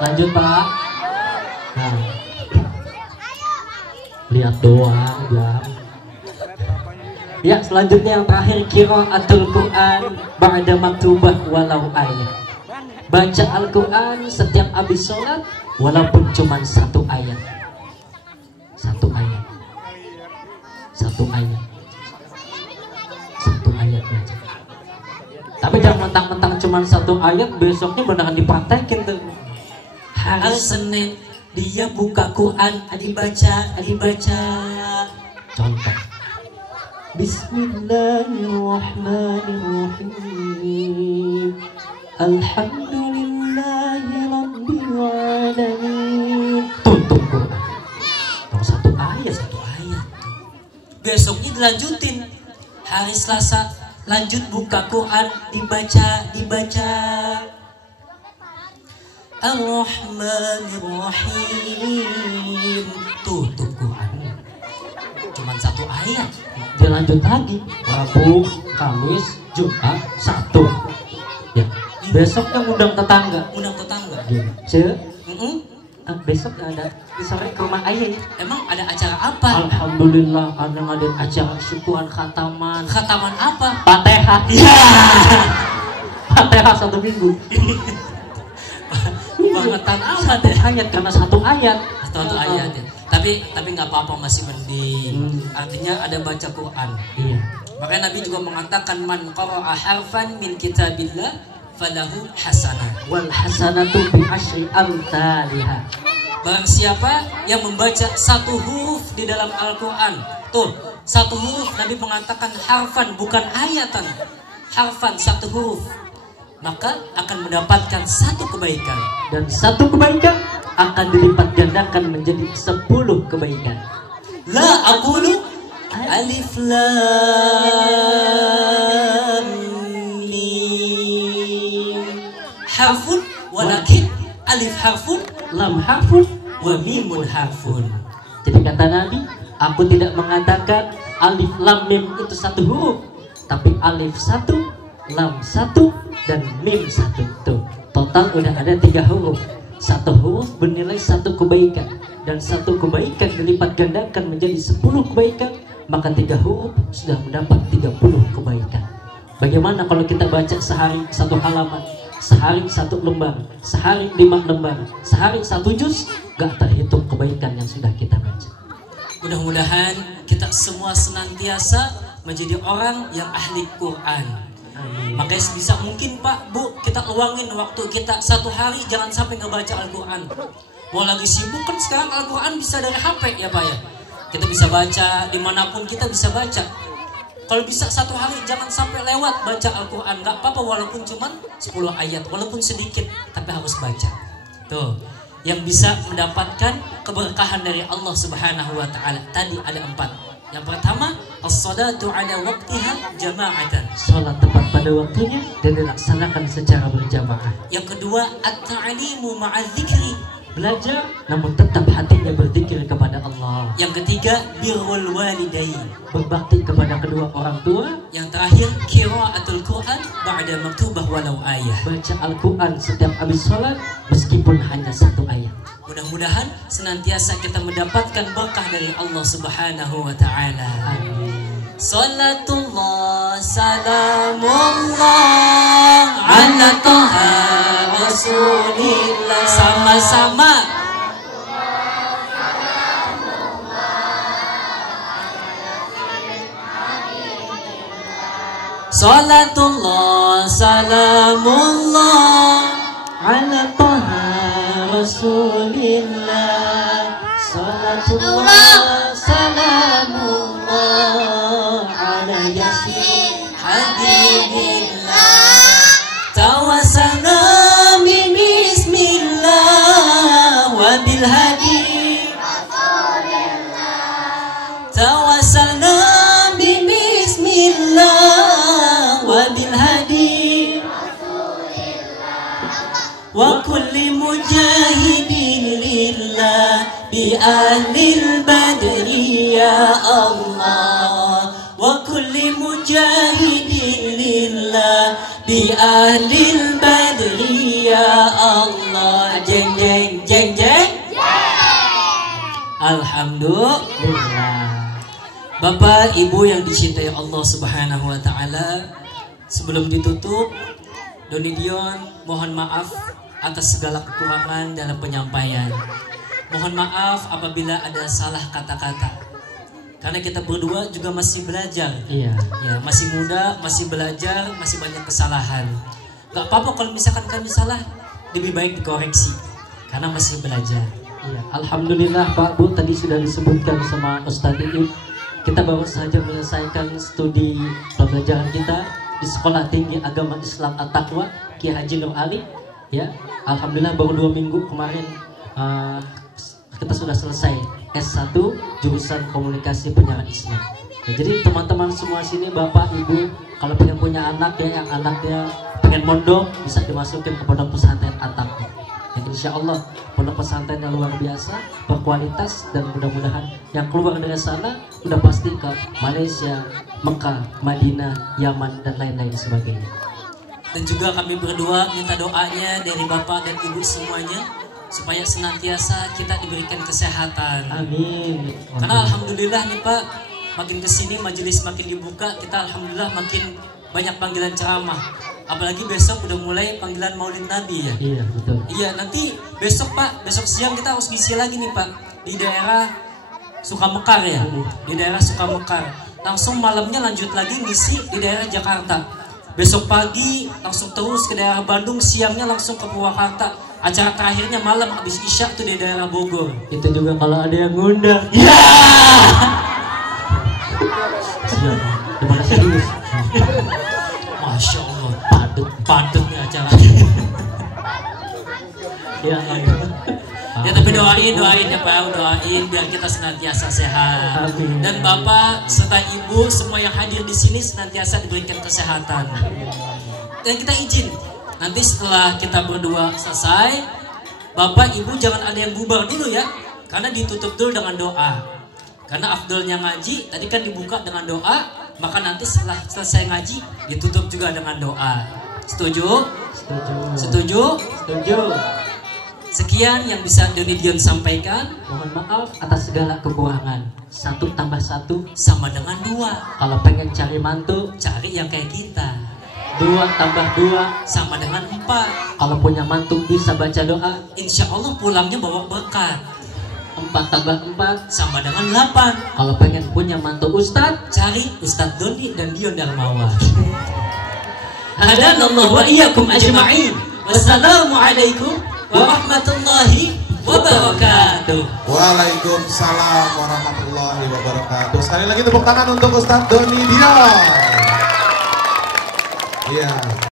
Lanjut Pak. Nah. Lihat doang ya. Ya, selanjutnya yang terakhir qiraatul Quran ba'da maktubah walau ayat. Baca Al-Quran setiap habis sholat walaupun cuma satu ayat. Satu ayat baca. Tapi jangan mentang-mentang cuma satu ayat besoknya beneran dipraktekin tuh. Hari Senin dia buka Quran dibaca. Contoh. Bismillahirrahmanirrahim. Alhamdulillahirabbil alamin. Tutup Quran. Satu ayat. Besoknya dilanjutin. Hari Selasa lanjut buka Quran dibaca. Ar-Rahmanir-Rahim. Tutup Quran. Cuman satu ayat. Dia lanjut lagi. Rabu, Kamis, Jumat, Sabtu. Ya. Besoknya undang tetangga. Gini. Besok ada di sore ke rumah ayah ya. Emang ada acara apa? Alhamdulillah ada ngadain acara syukuran khataman. Khataman apa? Fatihah. Iya. Fatihah 1 minggu. Bangetan amat ya. Hanya karena satu ayat. Satu ayat ya. Tapi nggak apa-apa, masih mending. Artinya ada baca Quran. Iya. Makanya Nabi juga mengatakan man qara'a harfan min kitabillah falahu hasanah. Wal hasanatu bi asyri amsalihha. Barang siapa yang membaca satu huruf di dalam Al-Quran, tuh satu huruf, Nabi mengatakan harfan bukan ayatan, harfan satu huruf, maka akan mendapatkan satu kebaikan, dan satu kebaikan akan dilipat gandakan menjadi 10 kebaikan. La aqulu Alif Lam Mim. Harfun walakin alif harfun, lam harfun, wa mimun harfun. jadi kata Nabi, aku tidak mengatakan alif lam mim itu satu huruf, tapi alif satu, lam satu, dan mim satu. Tuh, total udah ada 3 huruf. Satu huruf bernilai 1 kebaikan, dan 1 kebaikan dilipat gandakan menjadi 10 kebaikan, maka 3 huruf sudah mendapat 30 kebaikan. Bagaimana kalau kita baca sehari 1 halaman, sehari 1 lembar, sehari 5 lembar, sehari 1 juz, gak terhitung kebaikan yang sudah kita baca. Mudah-mudahan kita semua senantiasa menjadi orang yang ahli Quran. Amin. Makanya sebisa mungkin Pak, Bu, kita luangin waktu kita 1 hari, jangan sampai nggak baca Al-Quran. Mau lagi sibuk kan sekarang Al-Quran bisa dari HP ya Pak ya. Kita bisa baca dimanapun, kita bisa baca. Kalau bisa 1 hari jangan sampai lewat baca Al-Quran. Nggak apa-apa walaupun cuma 10 ayat, walaupun sedikit, tapi harus baca. Tuh, yang bisa mendapatkan keberkahan dari Allah Subhanahu wa Ta'ala. Tadi ada 4. Yang pertama, as-salatu ala waqtiha jama'atan. Sholat tepat pada waktunya dan dilaksanakan secara berjamaah. Yang kedua, at-ta'limu ma'adzikri. Belajar namun tetap hatinya berzikir kepada Allah. Yang ketiga, birrul walidain. Berbakti kepada kedua orang tua. Yang terakhir, qiraatul Quran ba'da maktubah walau ayah. Baca Al-Quran setiap habis sholat meskipun hanya 1 ayat. Mudah-mudahan senantiasa kita mendapatkan berkah dari Allah Subhanahu wa Ta'ala. Amin. Salatullah salamullah ala Taha Rasulillah. Sama-sama. Salatullah salamullah Ala Taha Rasulillah. Salatullah salamullah ala Yasin Habibillah. Tawasalna bismillah wa bil hadi. Tawasalna bismillah wa bil hadi. Wa kulli mujahidin lillah bi ahlil badri ya Allah. Wa kulli mujahidin lillah bi ahlil badri ya Allah. Jeng jeng jeng jeng. Alhamdulillah. Bapak Ibu yang dicintai Allah Subhanahu wa Ta'ala, sebelum ditutup, Doni Dion mohon maaf atas segala kekurangan dalam penyampaian. Mohon maaf apabila ada salah kata-kata, karena kita berdua juga masih belajar. Iya. Ya, masih muda, masih belajar, masih banyak kesalahan. Gak apa-apa kalau misalkan kami salah, lebih baik dikoreksi, karena masih belajar. Iya. Alhamdulillah Pak Bu, tadi sudah disebutkan sama Ustadz Iib, kita baru saja menyelesaikan studi pembelajaran kita di Sekolah Tinggi Agama Islam At-Taqwa Ki Haji Nur Ali. Ya, alhamdulillah baru 2 minggu kemarin kita sudah selesai S1 jurusan Komunikasi Penyiaran Islam. Ya, jadi teman-teman semua sini, Bapak Ibu, kalau pengen punya anak ya, yang anaknya pengen mondok, bisa dimasukin ke pondok pesantren At-Taqwa. Ya, insya Allah pondok pesantren yang luar biasa, berkualitas, dan mudah-mudahan yang keluar dari sana udah pasti ke Malaysia, Mekah, Madinah, Yaman, dan lain-lain sebagainya. Dan juga kami berdua minta doanya dari Bapak dan Ibu semuanya, supaya senantiasa kita diberikan kesehatan. Amin. Karena alhamdulillah nih Pak, makin kesini majelis makin dibuka, kita alhamdulillah makin banyak panggilan ceramah. Apalagi besok udah mulai panggilan Maulid Nabi ya. Iya, betul. Iya, nanti besok Pak, besok siang kita harus ngisi lagi nih Pak, di daerah Sukamekar ya. Di daerah Sukamekar. Langsung malamnya lanjut lagi ngisi di daerah Jakarta. Besok pagi langsung terus ke daerah Bandung, siangnya langsung ke Purwakarta. Acara terakhirnya malam habis Isya tuh di daerah Bogor. Itu juga kalau ada yang ngundang. Ya. Siap. Terima kasih dulu. Masya Allah, Padat. padat nih acaranya. Ya, Ya tapi doain ya Pak, doain biar kita senantiasa sehat. Amin. Dan Bapak serta Ibu semua yang hadir di sini senantiasa diberikan kesehatan. Dan kita izin nanti setelah kita berdua selesai, Bapak Ibu jangan ada yang bubar dulu ya, karena ditutup dulu dengan doa. Karena afdolnya ngaji tadi kan dibuka dengan doa, maka nanti setelah selesai ngaji ditutup juga dengan doa. Setuju? Setuju. Setuju? Setuju. Sekian yang bisa Doni Dion sampaikan. Mohon maaf atas segala kekurangan. 1 tambah 1 Sama dengan 2. kalau pengen cari mantu. Cari yang kayak kita. 2 tambah 2 Sama dengan 4. kalau punya mantu bisa baca doa. Insya Allah pulangnya bawa berkat. 4 tambah 4 Sama dengan 8. kalau pengen punya mantu ustadz. Cari Ustadz Doni dan Dion Darmawan. Hadanallahu wa iyyakum ajma'in. Wassalamualaikum warahmatullahi wabarakatuh. Waalaikumsalam warahmatullahi wabarakatuh. Sekali lagi tepuk tangan untuk Ustadz Doni Dion. Iya.